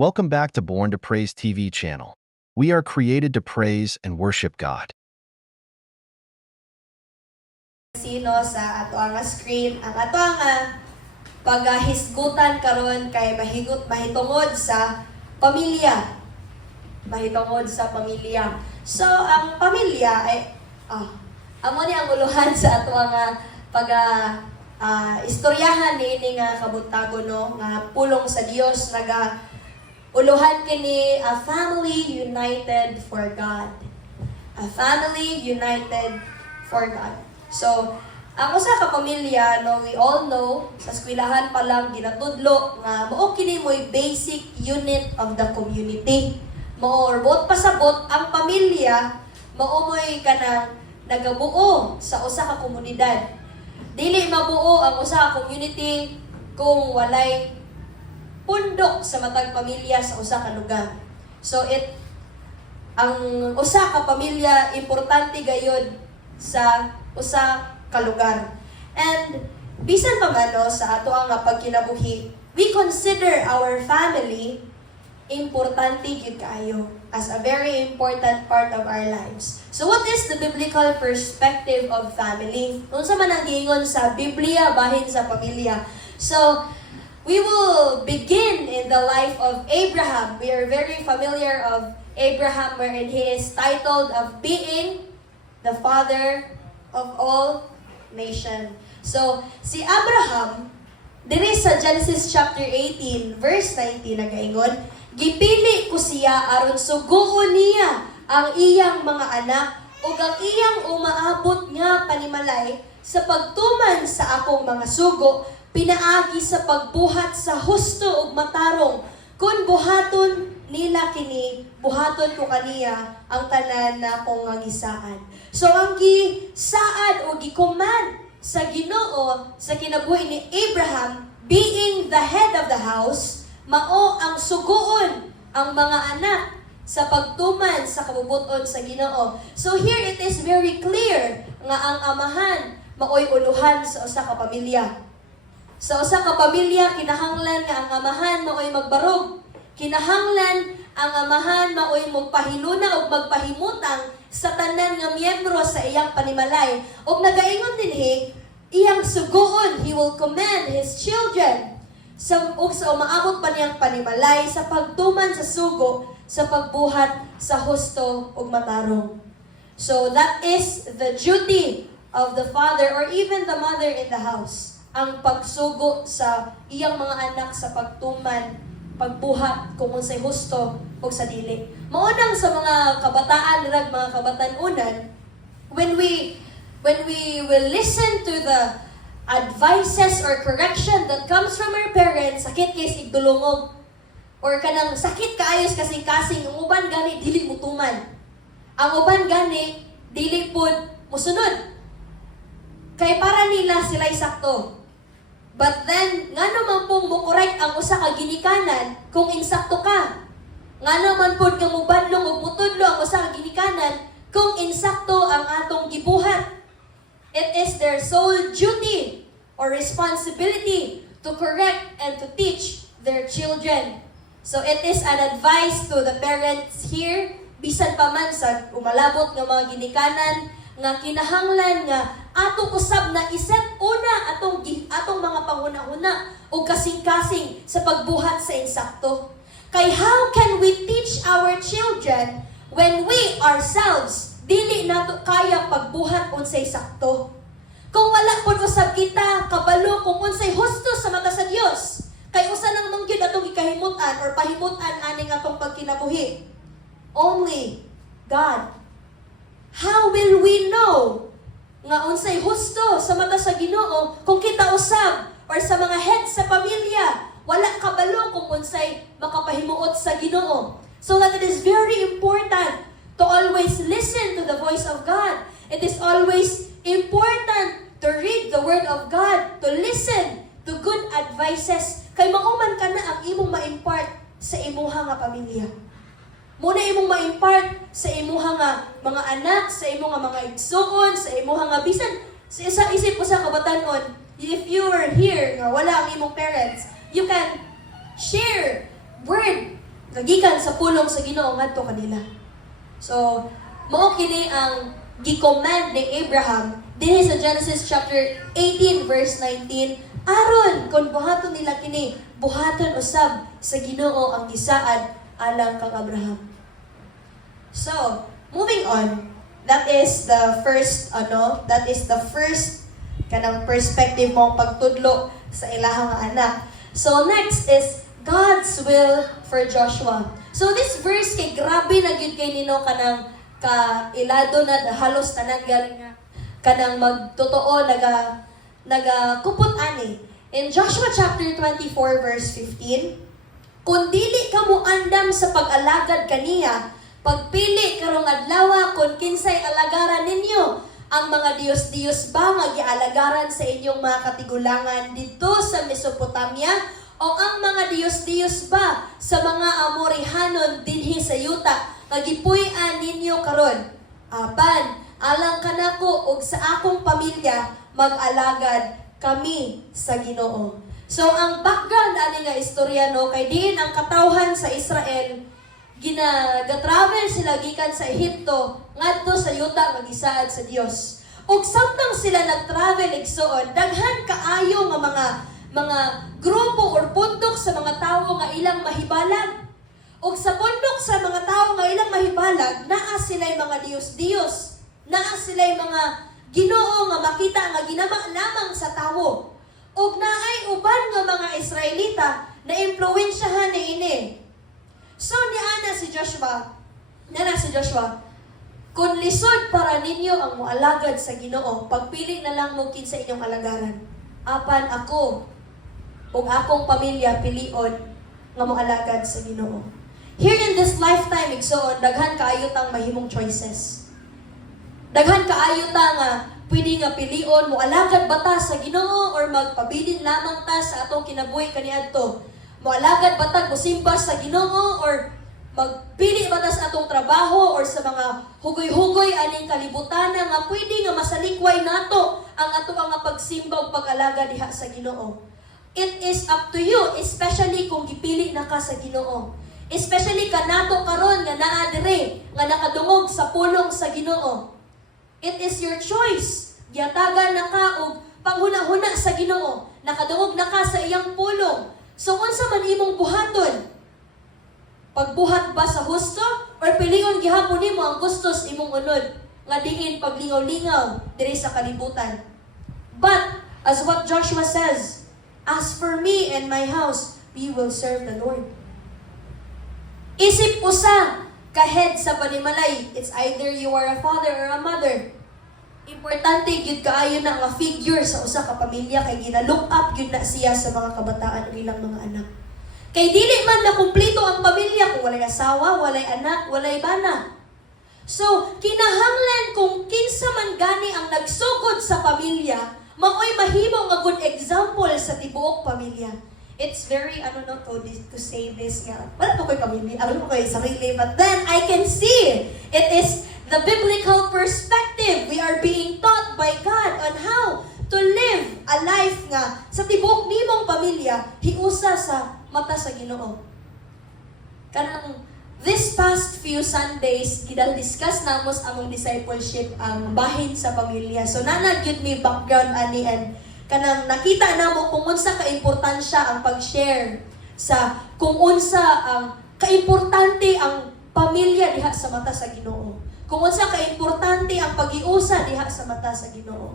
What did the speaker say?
Welcome back to Born to Praise TV channel. We are created to praise and worship God. Sino sa ato ang screen ang ato ang paghisgutan karon kay mahitungod sa pamilya. Mahitungod sa pamilya. So ang pamilya ay amo ni ang uluhan sa ato ang istoryahan ni nga kabutagon no nga pulong sa Dios naga uluhan kini a family united for God. A family united for God. So, ang usa ka pamilya, no, we all know, sa eskwelahan pa lang ginatudlo nga mao kini mo'y basic unit of the community. Mao or bot pasabot ang pamilya mao mo'y kanang nagabuo sa usa ka komunidad. Dili mabuo ang usa ka community kung walay pundok sa matag pamilya sa usa ka lugar. So ang usa ka pamilya importante gayud sa usa ka lugar. And bisan pa man no, sa ato ang pagkinabuhi, we consider our family importante gyud kaayo as a very important part of our lives. So what is the biblical perspective of family? Unsa man ang giingon sa Biblia bahin sa pamilya? So we will begin in the life of Abraham. We are very familiar of Abraham wherein he is titled of being the father of all nation. So, si Abraham, diri sa Genesis chapter 18, verse 19, nagaingon, gipili ko siya aron suguon niya ang iyang mga anak ug ang iyang umaabot nga panimalay sa pagtuman sa akong mga sugo, pinaagi sa pagbuhat sa husto ug matarong, kun buhaton nila kini, buhaton ko kaniya ang tanan na akong ngisaan. So ang gisaad o gikuman sa Ginoo sa kinabuhi ni Abraham, being the head of the house, mao ang suguon ang mga anak sa pagtuman sa kabubuton sa Ginoo. So here it is very clear nga ang amahan maoy uluhan sa usa ka pamilya. Sa usa ka pamilya kinahanglan nga ang amahan maoy magbarog. Kinahanglan ang amahan maoy magpahiluna o magpahimutang sa tanan nga miyembro sa iyang panimalay. O nagaingon dinhi, iyang suguon, he will command his children sa umaabot pa niyang panimalay sa pagtuman sa sugo, sa pagbuhat sa husto ug matarong. So that is the duty of the father or even the mother in the house. Ang pagsugo sa iyang mga anak sa pagtuman, pagbuhat kung unsay husto o sa dili. Maunang sa mga kabataan rag mga kabatanunan, when we will listen to the advices or correction that comes from our parents, sakit kay igdulungog or kanang sakit kaayos kasing-kasing, ang uban gani dili mutuman. Ang uban gani dili pud musunod. Kay para nila sila'y sakto. But then, nga naman pong mukorek ang usa ka ginikanan kung insakto ka. Nga naman pong nga mubadlong o mutudlo ang usa ka ginikanan kung insakto ang atong gibuhat. It is their sole duty or responsibility to correct and to teach their children. So it is an advice to the parents here, bisan pa man sa umalabot nga mga ginikanan, nga kinahanglan nga atong usab na isip una atong mga panghuna-huna o kasing-kasing sa pagbuhat sa insakto. Kay how can we teach our children when we ourselves dili nato kaya pagbuhat unsay sakto? Kung wala pud usab kita kabalo kung unsay husto sa mata sa Dios, kay usa nang mangyud atong gikahimutan or pahimutan ani nga atong pagkinabuhi. Only God. How will we know nga unsay husto sa mata sa Ginoo kung kita usab or sa mga head sa pamilya wala kabalo kung unsay makapahimuot sa Ginoo? So that it is very important to always listen to the voice of God. It is always important to read the Word of God, to listen to good advices. Kay mauman ka na ang imong ma-impart sa imuha nga pamilya. Muna imong ma-impart sa imuha nga mga anak, sa imong nga mga igsuon, sa imuha nga bisan sa isa isip ko sa kabatanon, if you are here nga wala ang imong parents, you can share word kagikan sa pulong sa Ginoo ngadto kanila. So, mao kini ang gi-command ni Abraham dinhi sa Genesis chapter 18 verse 19, aron kun buhaton nila kini, buhaton usab sa Ginoo ang gisaad alang kang Abraham. So, moving on, that is the first kanang perspective mong pagtudlo sa ilahang anak. So next is God's will for Joshua. So this verse kay grabe na gyud kay nino kanang kailado na halos tanan galing nga kanang magtotoo naga kupot ani. In Joshua chapter 24 verse 15, kung dili ka mo andam sa pag-alagad kaniya, pagpili karong adlaw kung kinsay alagaran ninyo, ang mga Diyos-Diyos ba nga gialagaran sa inyong mga katigulangan dito sa Mesopotamia, o ang mga Diyos-Diyos ba sa mga Amorihanon dinhi sa Yuta nga gipuy-an ninyo karon? Apan alang kanako ug sa akong pamilya mag-alagad kami sa Ginoo. So ang background ani nga istorya no kay diin ang katawhan sa Israel ginaga-travel sila gikan sa Ehipto ngadto sa yuta nga gisaad sa Dios. Ug samtang sila nag-travel igsuon, daghan kaayo nga mga grupo or pundok sa mga tawo nga ilang mahibalag. Ug sa pundok sa mga tawo nga ilang mahibalag, naa sila'y mga Dios-Dios. Naa sila'y mga Ginoo nga makita nga ginama lamang sa tawo. Ug naay uban nga mga Israelita na impluwensyahan niini. So nana si Joshua, kung lisod para ninyo ang moalagad sa Ginoo, pagpili na lang mo kinsa inyong alagaran. Apan ako ug akong pamilya pilion nga moalagad sa Ginoo. Here in this lifetime, igsoon, daghan kaayo tang mahimong choices. Daghan kaayo ta nga pwede nga pilion moalagad ba ta sa Ginoo or magpabilin lamang ta sa atong kinabuhi kaniadto. Moalagad ba ta mosimba sa Ginoo or magpili ba ta sa atong trabaho or sa mga hugoy-hugoy aning kalibutan nga pwede nga masalikway nato ang ato nga pagsimba ug pag-alaga diha sa Ginoo. It is up to you, especially kung gipili na ka sa Ginoo. Especially kanato karon nga naa dire nga nakadungog sa pulong sa Ginoo. It is your choice. Giatagan na ka og panghuna-huna sa Ginoo. Nakadungog na ka sa iyang pulong. So, unsa man imong buhaton? Pagbuhat ba sa husto? Or pilion gihapon nimo ang gustos imong unod? Nga diin paglingaw-lingaw diri sa kalibutan. But, as what Joshua says, as for me and my house, we will serve the Lord. Isip usa ka head sa panimalay. It's either you are a father or a mother. Importante gyud kaayo na nga figure sa usa ka pamilya kay gina-look up gyud na siya sa mga kabataan ng ilang mga anak. Kay dili man na kumpleto ang pamilya kung walay asawa, walay anak, walay bana. So, kinahanglan kung kinsa man gani ang nagsugod sa pamilya, maoy mahimo nga good example sa tibuok pamilya. It's very, to say this nga. Wala po ko'y pamilya, alam ko ko'y sarili, but then I can see it is the biblical perspective. We are being taught by God on how to live a life nga sa tibuok nimong pamilya, hiusa sa mata sa Ginoo. Kanang this past few Sundays, discuss namos among discipleship ang bahin sa pamilya. So nanagyud mi background ani and kanang nakita namo kung unsa ka importansya ang pag-share sa kung unsa ang kaimportante ang pamilya diha sa mata sa Ginoo. Kung unsa ka importante ang pag-iusa diha sa mata sa Ginoo.